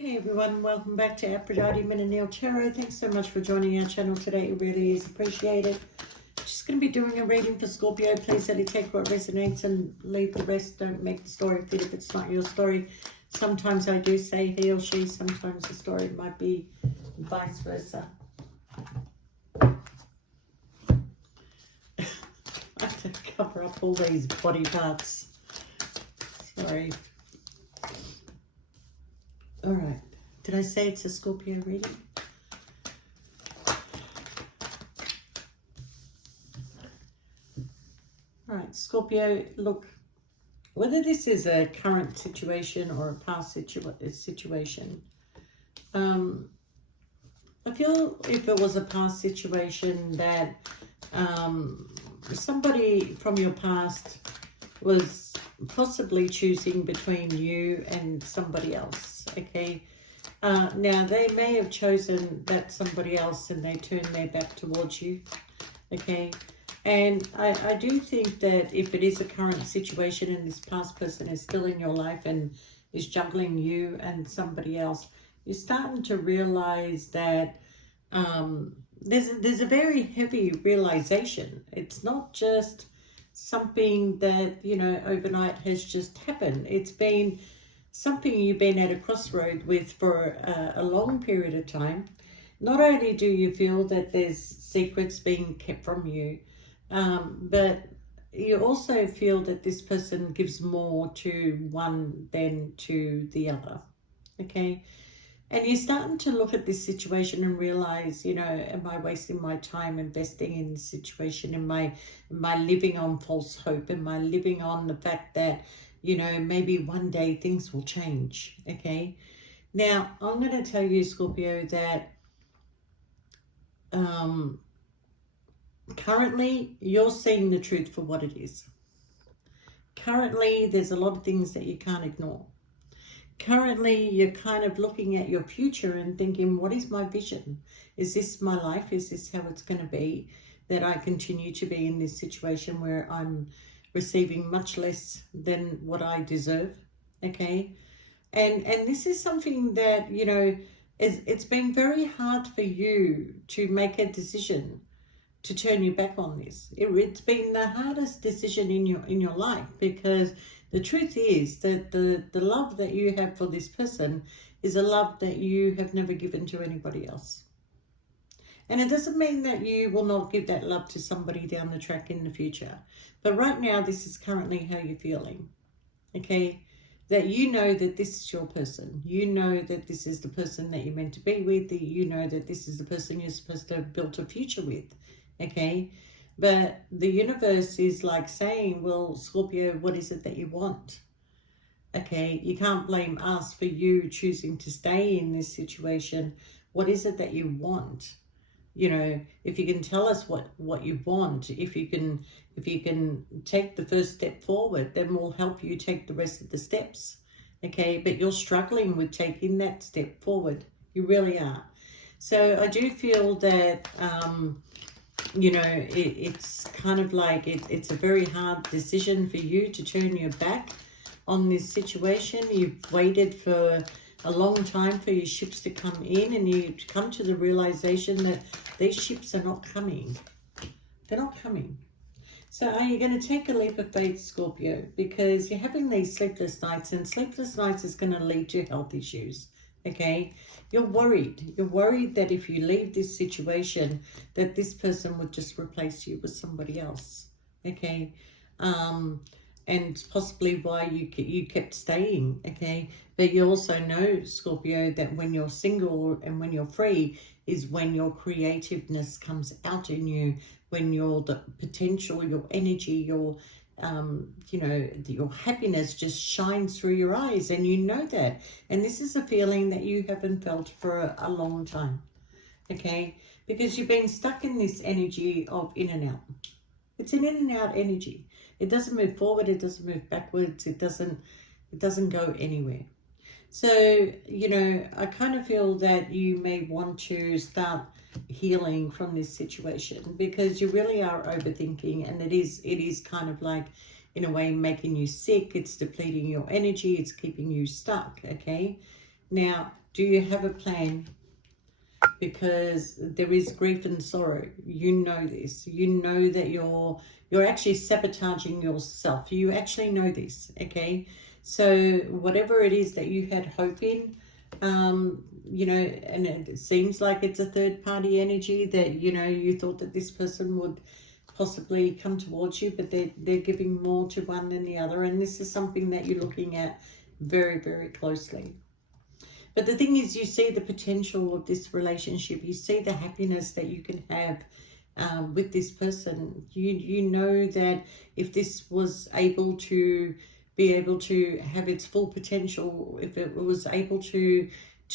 Hey everyone, welcome back to Aphrodite Minanil Tarot. Thanks so much for joining our channel today. It really is appreciated. Just going to be doing a reading for Scorpio. Please let it take what resonates and leave the rest. Don't make the story fit if it's not your story. Sometimes I do say he or she. Sometimes the story might be vice versa. I have to cover up all these body parts. Sorry. All right. Did I say it's a Scorpio reading? All right, Scorpio, look, whether this is a current situation or a past situation, I feel if it was a past situation that somebody from your past was possibly choosing between you and somebody else, okay? Now, they may have chosen that somebody else and they turned their back towards you, okay? And I do think that if it is a current situation and this past person is still in your life and is juggling you and somebody else, you're starting to realize that there's a very heavy realization. It's not just something that, you know, overnight has just happened. It's been something you've been at a crossroad with for a long period of time. Not only do you feel that there's secrets being kept from you, but you also feel that this person gives more to one than to the other, okay? And you're starting to look at this situation and realize, you know, am I wasting my time investing in this situation? Am I living on false hope? Am I living on the fact that, you know, maybe one day things will change, okay? Now, I'm going to tell you, Scorpio, that currently you're seeing the truth for what it is. Currently, there's a lot of things that you can't ignore. Currently, you're kind of looking at your future and thinking, what is my vision? Is this my life? Is this how it's going to be? That I continue to be in this situation where I'm receiving much less than what I deserve, okay? And this is something that, you know, it's been very hard for you to make a decision to turn your back on this. It's been the hardest decision in your life, because the truth is that the love that you have for this person is a love that you have never given to anybody else. And it doesn't mean that you will not give that love to somebody down the track in the future. But right now, this is currently how you're feeling, okay? That you know that this is your person. You know that this is the person that you're meant to be with. You know that this is the person you're supposed to have built a future with, okay? But the universe is like saying, well, Scorpio, what is it that you want? Okay, you can't blame us for you choosing to stay in this situation. What is it that you want? You know, if you can tell us what you want, if you can take the first step forward, then we'll help you take the rest of the steps, okay? But you're struggling with taking that step forward. You really are. So I do feel that, you know, it's kind of like it's a very hard decision for you to turn your back on this situation. You've waited for a long time for your ships to come in, and you come to the realization that these ships are not coming. They're not coming. So are you going to take a leap of faith, Scorpio? Because you're having these sleepless nights, and sleepless nights is going to lead to health issues, okay? You're worried. You're worried that if you leave this situation, that this person would just replace you with somebody else, okay? And possibly why you kept staying, okay? But you also know, Scorpio, that when you're single and when you're free is when your creativeness comes out in you, when the potential, your energy, your, you know, your happiness just shines through your eyes, and you know that. And this is a feeling that you haven't felt for a long time, okay? Because you've been stuck in this energy of in and out. It's an in and out energy. It doesn't move forward. It doesn't move backwards. It doesn't go anywhere. So, you know, I kind of feel that you may want to start healing from this situation, because you really are overthinking, and it is kind of like, in a way, making you sick. It's depleting your energy. It's keeping you stuck, okay? Now, Do you have a plan? Because there is grief and sorrow. You know this. You know that you're actually sabotaging yourself. You actually know this, okay? So whatever it is that you had hope in, you know, and it seems like it's a third party energy that, you know, you thought that this person would possibly come towards you, but they're giving more to one than the other, and this is something that you're looking at very, very closely. But the thing is, you see the potential of this relationship. You see the happiness that you can have with this person. You know that if this was able to have its full potential, if it was able to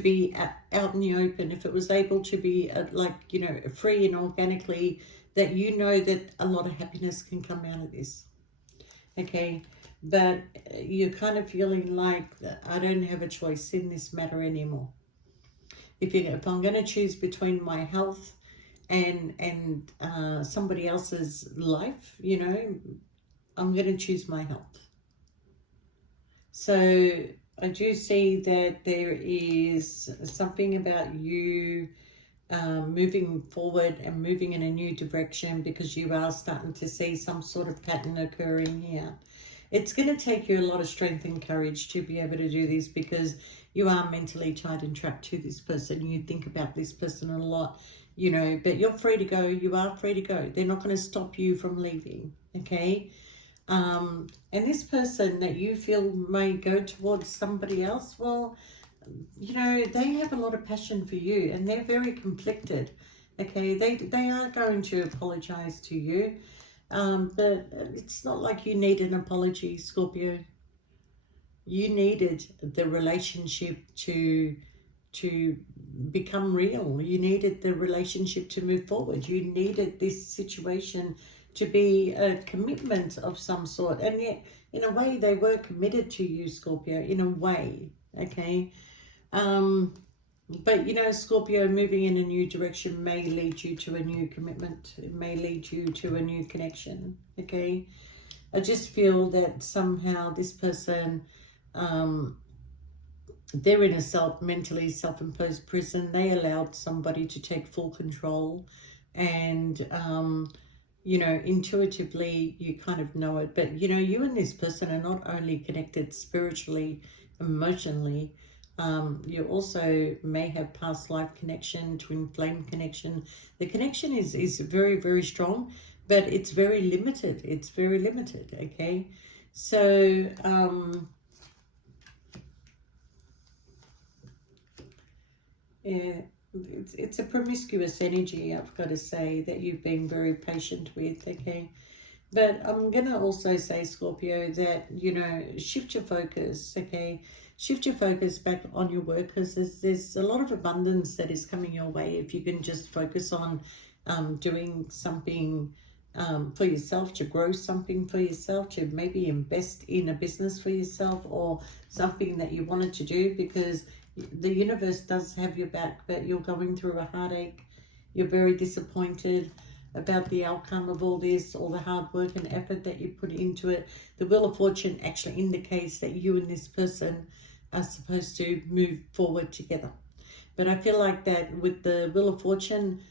be out in the open, if it was able to be like, you know, free and organically, that you know that a lot of happiness can come out of this. Okay, but you're kind of feeling like, I don't have a choice in this matter anymore. If I'm going to choose between my health and somebody else's life, you know, I'm going to choose my health. So I do see that there is something about you moving forward and moving in a new direction, because you are starting to see some sort of pattern occurring here. It's going to take you a lot of strength and courage to be able to do this, because you are mentally tied and trapped to this person. You think about this person a lot, you know, but you're free to go. You are free to go. They're not going to stop you from leaving, okay? And this person that you feel may go towards somebody else, well, you know, they have a lot of passion for you, and they're very conflicted, okay? They are going to apologize to you, but it's not like you need an apology, Scorpio. You needed the relationship to become real. You needed the relationship to move forward. You needed this situation to be a commitment of some sort, and yet in a way they were committed to you, Scorpio, in a way, okay? But you know, Scorpio, moving in a new direction may lead you to a new commitment. It may lead you to a new connection, okay? I just feel that somehow this person, they're in a mentally self-imposed prison. They allowed somebody to take full control, and you know, intuitively you kind of know it, but you know, you and this person are not only connected spiritually, emotionally, you also may have past life connection, twin flame connection. The connection is very, very strong, but it's very limited. It's very limited, okay? So yeah, it's a promiscuous energy, I've got to say, that you've been very patient with, okay? But I'm going to also say, Scorpio, that, you know, shift your focus, okay? Shift your focus back on your work, because there's a lot of abundance that is coming your way if you can just focus on doing something for yourself, to grow something for yourself, to maybe invest in a business for yourself, or something that you wanted to do, because the universe does have your back, but you're going through a heartache. You're very disappointed about the outcome of all this, all the hard work and effort that you put into it. The Wheel of Fortune actually indicates that you and this person are supposed to move forward together. But I feel like that with the Wheel of Fortune,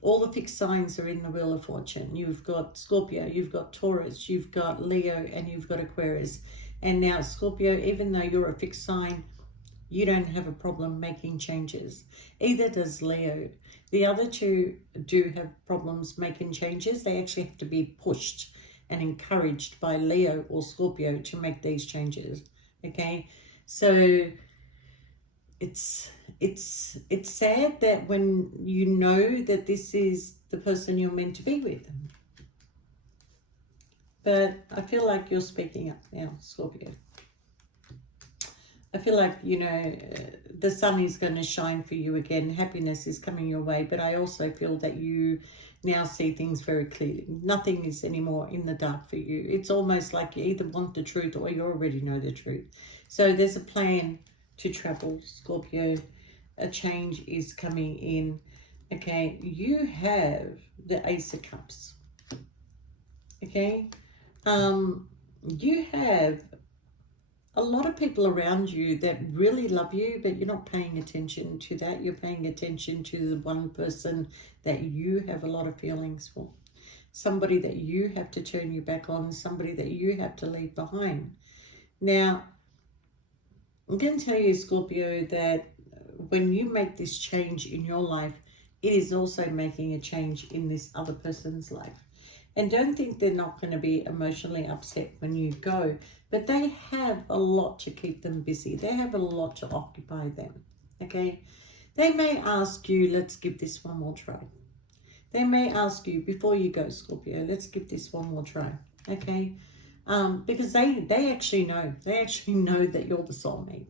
all the fixed signs are in the Wheel of Fortune. You've got Scorpio, you've got Taurus, you've got Leo, and you've got Aquarius. And now Scorpio, even though you're a fixed sign, you don't have a problem making changes. Either does Leo. The other two do have problems making changes. They actually have to be pushed and encouraged by Leo or Scorpio to make these changes. Okay, so it's sad that when you know that this is the person you're meant to be with. But I feel like you're speaking up now, Scorpio. I feel like, you know, the sun is going to shine for you again. Happiness is coming your way. But I also feel that you now see things very clearly. Nothing is anymore in the dark for you. It's almost like you either want the truth or you already know the truth. So there's a plan to travel, Scorpio. A change is coming in. Okay, you have the Ace of Cups. Okay, you have a lot of people around you that really love you, but you're not paying attention to that. You're paying attention to the one person that you have a lot of feelings for. Somebody that you have to turn your back on, somebody that you have to leave behind. Now, I'm going to tell you, Scorpio, that when you make this change in your life, it is also making a change in this other person's life. And don't think they're not going to be emotionally upset when you go, but they have a lot to keep them busy. They have a lot to occupy them, okay? They may ask you, let's give this one more try. They may ask you, before you go, Scorpio, let's give this one more try, okay? Because they actually know. They actually know that you're the soulmate.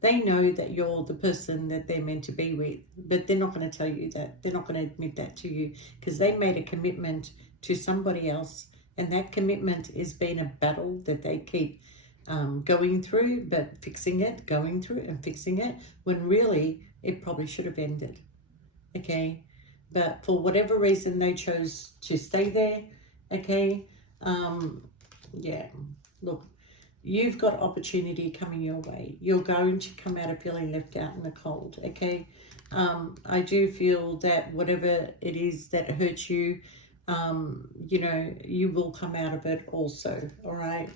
They know that you're the person that they're meant to be with, but they're not going to tell you that. They're not going to admit that to you because they made a commitment to somebody else, and that commitment has been a battle that they keep going through, but fixing it, going through and fixing it, when really it probably should have ended, okay? But for whatever reason, they chose to stay there, okay? Yeah, look, you've got opportunity coming your way. You're going to come out of feeling left out in the cold, okay? I do feel that whatever it is that hurts you, you know, you will come out of it also, all right?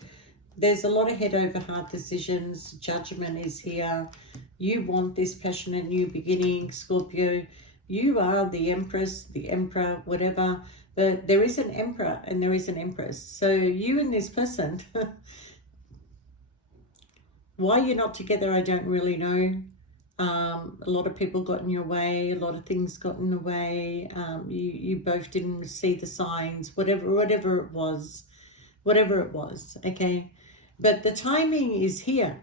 There's a lot of head over heart decisions. Judgment is here. You want this passionate new beginning, Scorpio. You are the Empress, the Emperor, whatever. But there is an Emperor and there is an Empress. So you and this person, why you're not together, I don't really know. A lot of people got in your way. A lot of things got in the way. You both didn't see the signs, whatever it was, okay? But the timing is here.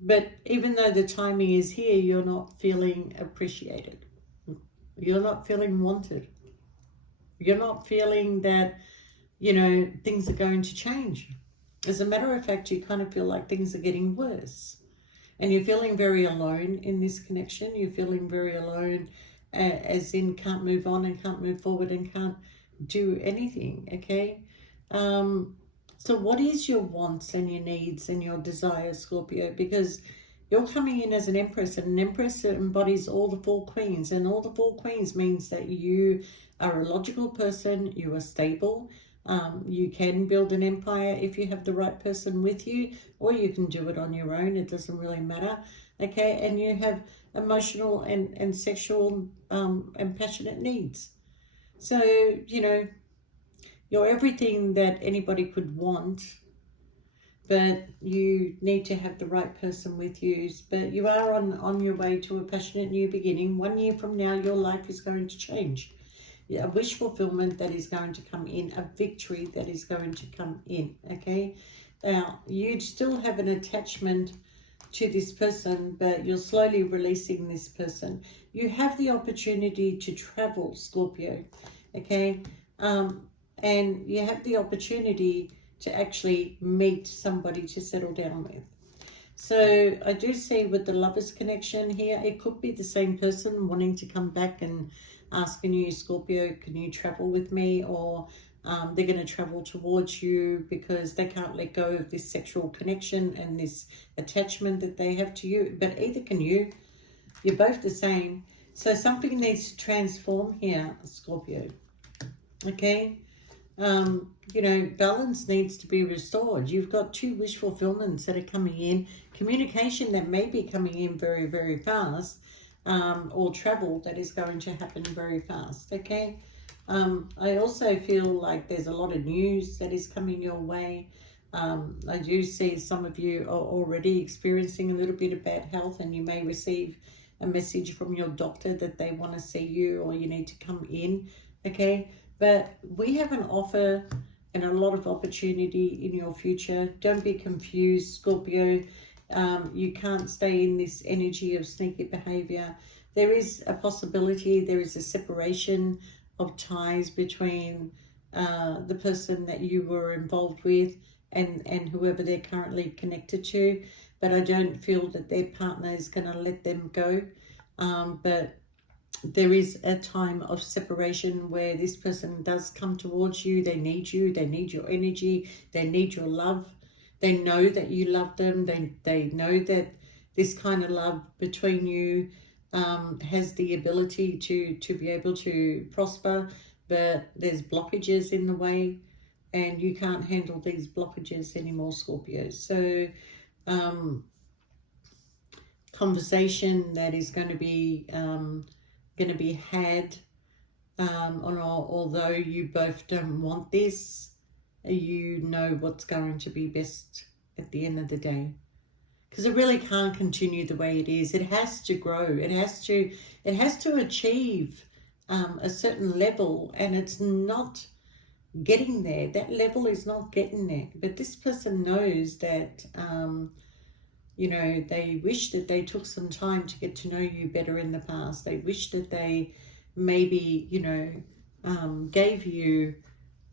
But even though the timing is here, you're not feeling appreciated. You're not feeling wanted. You're not feeling that, you know, things are going to change. As a matter of fact, you kind of feel like things are getting worse. And you're feeling very alone in this connection. You're feeling very alone, as in can't move on and can't move forward and can't do anything, okay? So what is your wants and your needs and your desires, Scorpio? Because you're coming in as an Empress, and an Empress embodies all the four queens, and all the four queens means that you are a logical person, you are stable, you can build an empire if you have the right person with you, or you can do it on your own. It doesn't really matter, okay? And you have emotional and sexual and passionate needs. So, you know, you're everything that anybody could want, but you need to have the right person with you. But you are on your way to a passionate new beginning. 1 year from now, your life is going to change. Yeah, a wish fulfillment that is going to come in, a victory that is going to come in, okay? Now, you still have an attachment to this person, but you're slowly releasing this person. You have the opportunity to travel, Scorpio, okay? And you have the opportunity to actually meet somebody to settle down with. So I do see with the Lovers connection here, it could be the same person wanting to come back and asking you, Scorpio, can you travel with me? Or they're going to travel towards you because they can't let go of this sexual connection and this attachment that they have to you. But either can you. You're both the same. So something needs to transform here, Scorpio. Okay? You know, balance needs to be restored. You've got 2 wish fulfillments that are coming in. Communication that may be coming in very, very fast. Or travel that is going to happen very fast, okay? I also feel like there's a lot of news that is coming your way. I do see some of you are already experiencing a little bit of bad health, and you may receive a message from your doctor that they want to see you or you need to come in, okay? But we have an offer and a lot of opportunity in your future. Don't be confused, Scorpio. You can't stay in this energy of sneaky behavior. There is a possibility, there is a separation of ties between the person that you were involved with and whoever they're currently connected to. But I don't feel that their partner is going to let them go. But there is a time of separation where this person does come towards you. They need your energy, they need your love. They know that you love them. They know that this kind of love between you has the ability to be able to prosper, but there's blockages in the way, and you can't handle these blockages anymore, Scorpio. So conversation that is going to be had, although you both don't want this, you know what's going to be best at the end of the day, because it really can't continue the way it is. It has to grow. It has to achieve a certain level, and it's not getting there. That level is not getting there. But this person knows that you know, they wish that they took some time to get to know you better in the past. They wish that they maybe, you know, gave you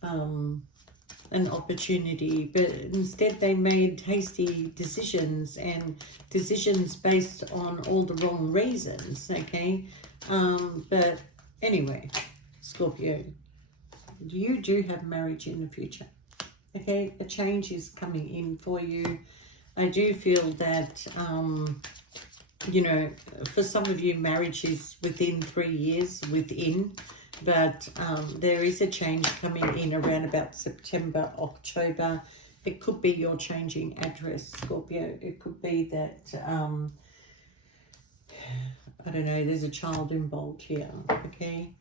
an opportunity, but instead they made hasty decisions, and decisions based on all the wrong reasons, okay? But anyway, Scorpio, you do have marriage in the future, okay? A change is coming in for you. I do feel that, you know, for some of you, marriage is within 3 years, but there is a change coming in around about September, October. It could be you're changing address, Scorpio. It could be that, I don't know, there's a child involved here, okay?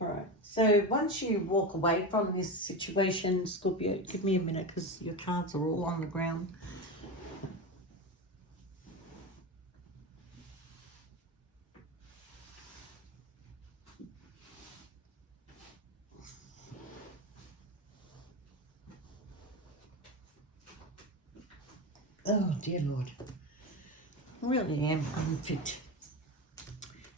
All right, so once you walk away from this situation, Scorpio, give me a minute because your cards are all on the ground. Oh, dear Lord. I really am unfit.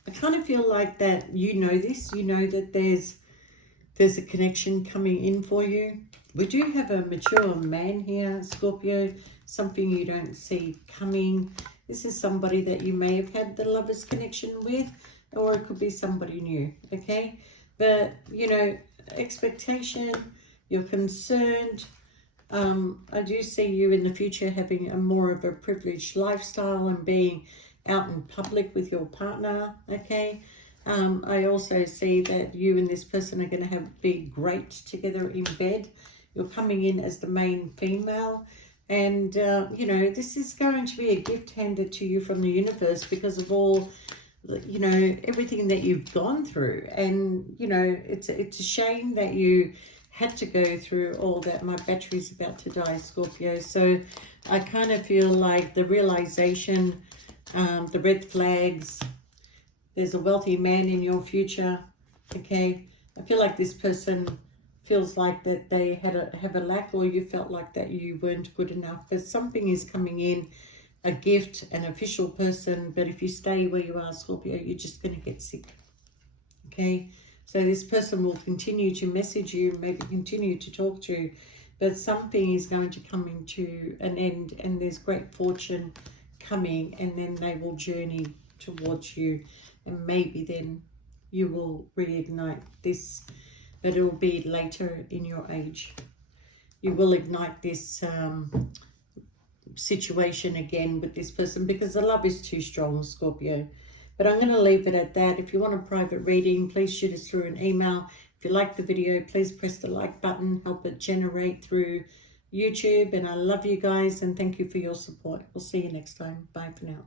I kind of feel like that you know this. You know that there's a connection coming in for you. We do have a mature man here, Scorpio. Something you don't see coming. This is somebody that you may have had the lover's connection with, or it could be somebody new, okay? But, you know, expectation, you're concerned. I do see you in the future having a more of a privileged lifestyle and being out in public with your partner, okay? I also see that you and this person are going to be great together in bed. You're coming in as the main female, and you know, this is going to be a gift handed to you from the universe because of all, you know, everything that you've gone through. And you know, it's a shame that you had to go through all that. My battery's about to die, Scorpio. So I kind of feel like the realization, the red flags, there's a wealthy man in your future, okay? I feel like this person feels like that they have a lack, or you felt like that you weren't good enough. But something is coming in, a gift, an official person. But if you stay where you are, Scorpio, you're just going to get sick, okay? So this person will continue to message you, maybe continue to talk to you, but something is going to come into an end, and there's great fortune coming, and then they will journey towards you, and maybe then you will reignite this, but it will be later in your age. You will ignite this situation again with this person because the love is too strong, Scorpio. But I'm going to leave it at that. If you want a private reading, please shoot us through an email. If you like the video, please press the like button. Help it generate through YouTube. And I love you guys, and thank you for your support. We'll see you next time. Bye for now.